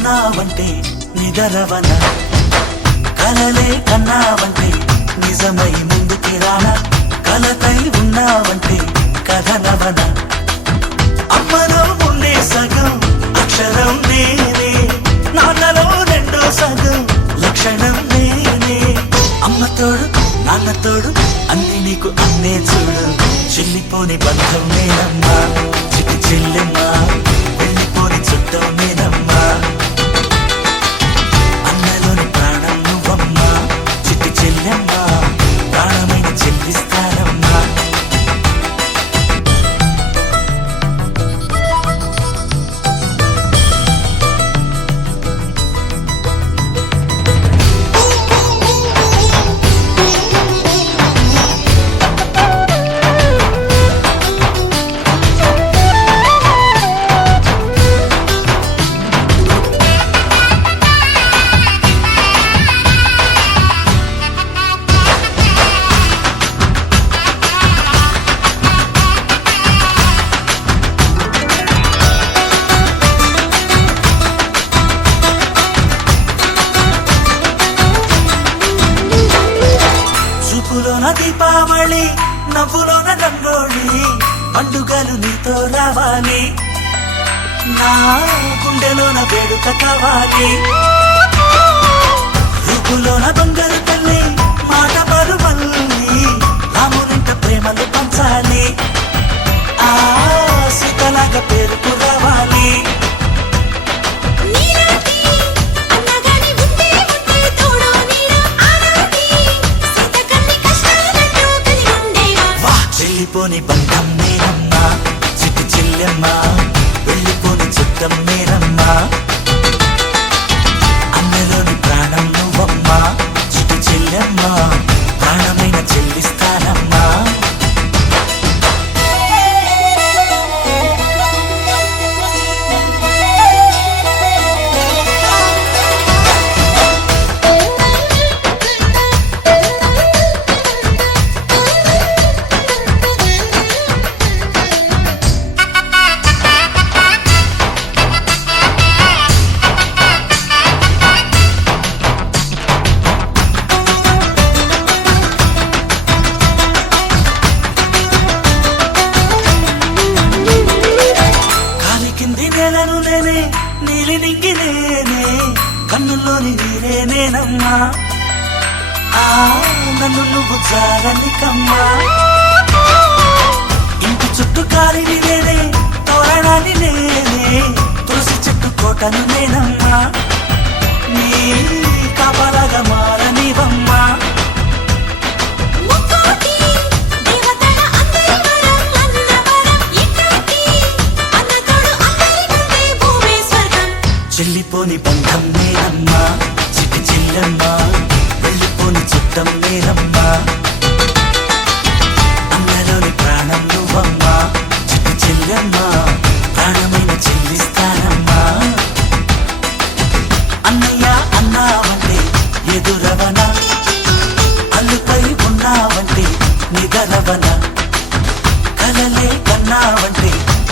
ఉన్నావంటే నిదరవన, కలలే కన్నావంటే నిజమై ముందుకి రానా, కలతై ఉన్నావంటే కథనవన. అమ్మలో ఉండే సగం అక్షరం నేనే, నాన్నలో రెండో సగం లక్షణం నేనే. అమ్మ తోడు నాన్న తోడు అన్ని నీకు అన్నే చూడు, చెల్లిపోని బంధం నేనమ్మా చిటి చెల్లెమ్మా, వెళ్ళిపోని చుట్టం నేనమ్మా. అన్నలోని ప్రాణం నువ్వమ్మా చిటి చెల్లెమ్మా, ప్రాణమైన చెల్లిస్తానమ్మా. చూపులోన దీపావళి, నవ్వులోన రంగోళి, పండుగలు నీతో రావాలి, నా గుండెలోన వేడుక కావాలి. రూపులోన బంగారు తల్లి, మాట పరువల్లి, రామునింట ప్రేమలు పంచాలి, ఆ సీతలాగా పేరుకు రావాలి. వెళ్ళిపోని బంధం నేనమ్మా చిట్టి చెల్లెమ్మా, వెళ్ళిపోని చుట్టం నేనమ్మా. అన్నలోని ప్రాణం నువ్వమ్మా చిట్టి చెల్లెమ్మా, ప్రాణమైన చెల్లిస్తానమ్మా. నేలను నేనే నీలి నింగి నేనే, కన్నుల్లోని నీరే నేనమ్మా, ఆ నన్ను నువ్వు జారనికమ్మా. ఇంటి చుట్టూ కాలిని నేనే, తోరణాన్ని నేనే, తులసి చెట్టు కోటను నేనమ్మా, నీ కాపలాగా మారనివమ్మా. చెల్లిపోని బంధం నేనమ్మా చిట్టి చెల్లెమ్మా, వెళ్ళిపోని చుట్టం నేనమ్మా. అన్నలోని ప్రాణం నువ్వమ్మా చిట్టి చెల్లెమ్మా, ప్రాణమైన చెల్లిస్తానమ్మా. అన్నయ్య అన్నావంటే ఎదురవన, అల్లుపై ఉన్నావంటే నిదరవన, కలలే కన్నావంటే